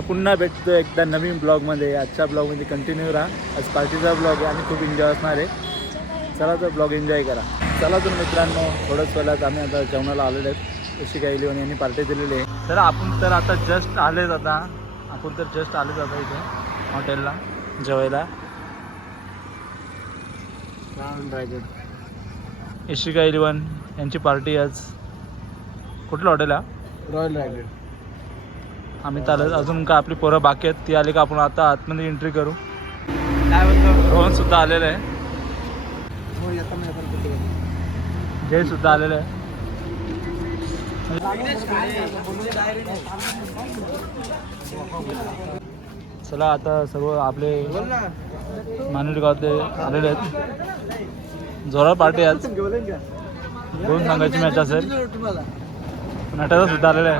पुन्हा भेटतो एकदा नवीन ब्लॉगमध्ये. आजच्या ब्लॉगमध्ये कंटिन्यू राहा. आज पार्टीचा ब्लॉग आहे आणि खूप एन्जॉय असणार आहे. चला तर ब्लॉग एन्जॉय करा. चला तर मित्रांनो, थोडंच वेळात आम्ही आता जेवणाला आलेलो आहेत. अशी काही लिहून यांनी पार्टी दिलेली आहे. तर आपण तर आता जस्ट आलेच आता इथे हॉटेलला जेवायला. इशिका 11 यांची पार्टी आज. कुठलं हॉटेल आहे? रॉयल रायगड. आम्ही चालत अजून का आपली पोरं बाकी आहेत. ती आली का आपण आता आतमध्ये एंट्री करू. काय म्हणतो? रोहन सुद्धा आलेलं आहे. हो, येता मी आपण जय सुद्धा आलेलं आहे. चला आता सर्व आपले मानवी गावातले आलेले आहेत. जोरात पार्टी आज. 2 संघाची मॅच असेल. नटाचा सुद्धा आलेला आहे.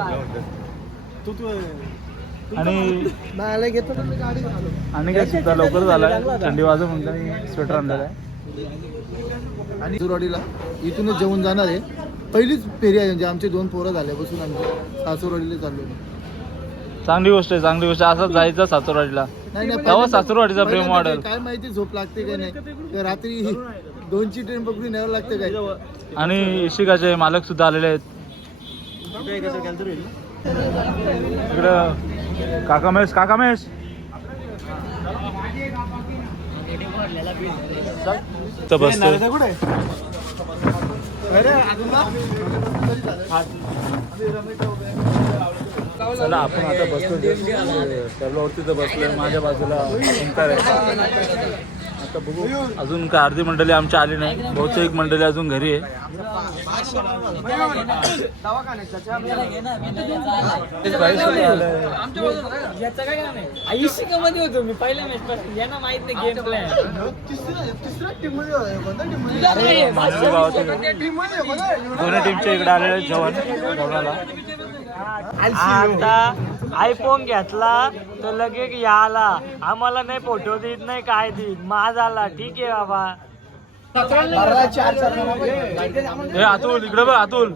आणि काय सुद्धा लवकर झालाय. थंडी वाजव म्हणून स्वेटर आणलेला आहे. आणि सासूरवाडीला इथूनच जेवून जाणार आहे. पहिलीच फेरी आहे म्हणजे आमचे 2 पोरं झाल्यापासून आम्ही सासूरवाडीला चाललो. चांगली गोष्ट आहे. असंच जायचं सासूरवाडीला. तेव्हा सासूरवाडीचा प्रेम वाढेल. काय माहिती झोप लागते का नाही. रात्री 2ची ट्रेन पकडून यावं लागतं काय. आणि इशिकाचे मालक सुद्धा आलेले आहेत. इकडं काका महेश तर बसतोय. चला आपण आता बसलो टेबलावरती तर बसलोय. माझ्या बाजूला ओंकार आहे. आता बघू अजून काय अर्धी मंडळी आमची आली नाही. बहुतेक मंडळी अजून घरी आहे. मध्ये होतो मी पहिल्या मॅच पासून. यांना माहित नाही गेम प्लॅन. दोन्ही टीमच्या इकडे आलेले जेवणाला. आता आयफोन घेतला तर लगेच याला आम्हाला नाही फोटो देत नाही काय देत. माझा आला ठीक आहे बाबा. हे अतुल इकडे बघ. अतुल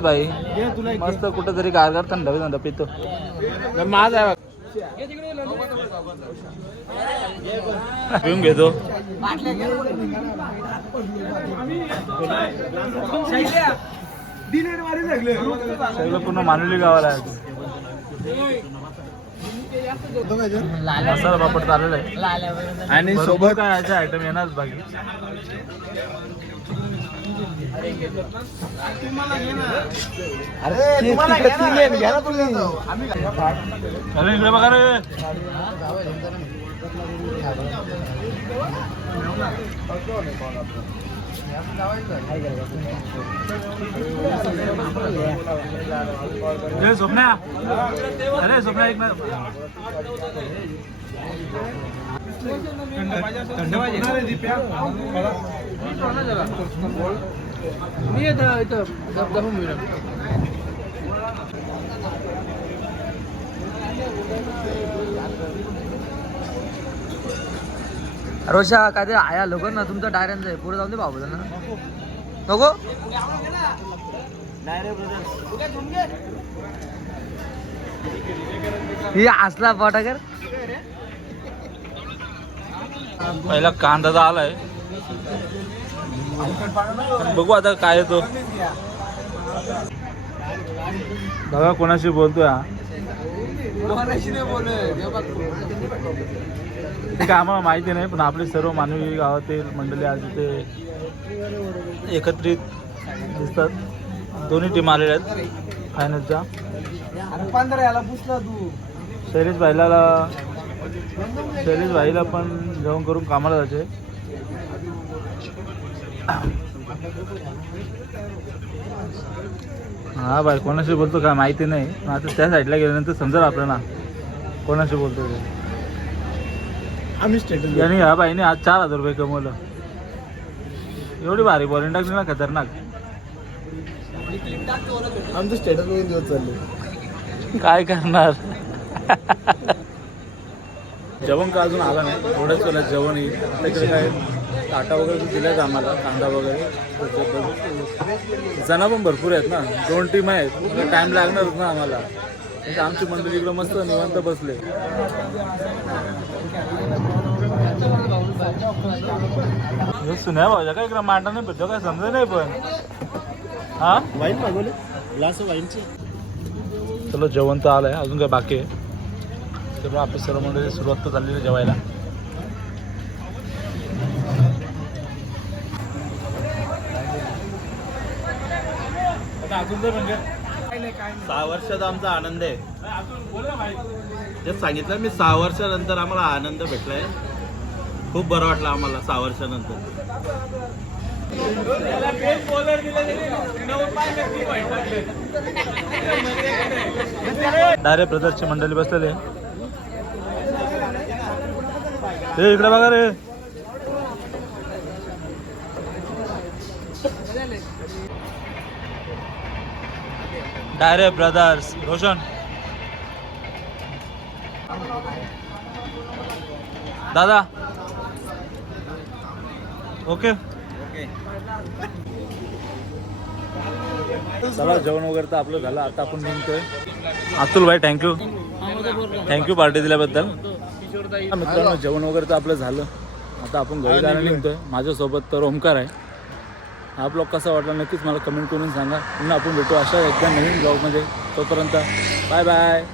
भाई मस्त कुठेतरी गारगार थंड पितो. माझा पिऊन घेतो. सगळं पूर्ण मानुली गावाला आहे. मसाला पापड चाललेला आहे. आणि सोबत काय याचा आयटम येणार बाकी. अरे इकडे बघा रे. स्वप्ना अरे स्वप्ना एक रोशा काय ते आया लोक ना तुमचा डायऱ्यांचा आहे. पुढे जाऊन दे बाबू ना नको. ही असला पटाकर. पहिला कांदा आलाय. बघू आता काय येतो. बघा कोणाशी बोलतोय हा. ते काय आम्हाला माहिती नाही. पण आपले सर्व मानवी गावातील मंडळी आज इथे एकत्रित दिसतात. दोन्ही टीम आलेल्या आहेत फायनलच्या. शैलेश भाईला पण जेवण करून कामाला जायचे. हा भाई कोणाशी बोलतो काय माहिती नाही. आता त्या साईडला गेल्यानंतर समजेल आपल्याला कोणाशी बोलतो ते. आम्ही स्टेटस आणि ह्या बाईने आज 4,000 रुपये कमवलं. एवढी भारी बॉलिंग टाकली ना खतरनाक. आमचं स्टेटस बघून दिवस चालले. काय करणार. जेवण का अजून आला नाही. थोड्याच वेळात जेवण येईल. तिकडे काय ताटा वगैरे दिल्यात आम्हाला, कांदा वगैरे. जणं पण भरपूर आहेत ना, 2 टीम आहेत, टाईम लागणारच ना आम्हाला. म्हणजे आमची मंडळी इकडं मस्त निवांत बसले. सुन्या भाऊच्या काय इकडं मांडा नाही भेटतो, काय समजा नाही. पण हा वाईन मागवले, ग्लास वाईनचे. चलो जेवण तर आलंय, अजून काय बाकी आहे. त्यामुळे आपली सर्व मंडळी सुरुवात तर झालेली आहे जेवायला. अजून तर म्हणजे 6 वर्षाचा आमचा आनंद आहे. जे सांगितलं मी, 6 वर्षानंतर आम्हाला आनंद भेटलाय. खूप बरं वाटलं आम्हाला 6 वर्षानंतर. डायरेक्ट ब्रदर्सची मंडळी बसलेले. हे इकडे बघा रे. डायरेक्ट ब्रदर्स रोशन दादा. ओके चला, जेवण वगैरे तर आपलं झालं. आता आपण निघतोय. अतुल भाई थँक्यू पार्टी दिल्याबद्दल. मित्रांनो, जेवण वगैरे तर आपलं झालं. आता आपण घरी जायला निघतोय. माझ्यासोबत तर ओमकार आहे. हा ब्लॉग कसा वाटला नक्कीच मला कमेंट करून सांगा. पुन्हा आपण भेटू अशा एकदा नवीन ब्लॉगमध्ये. तोपर्यंत बाय बाय.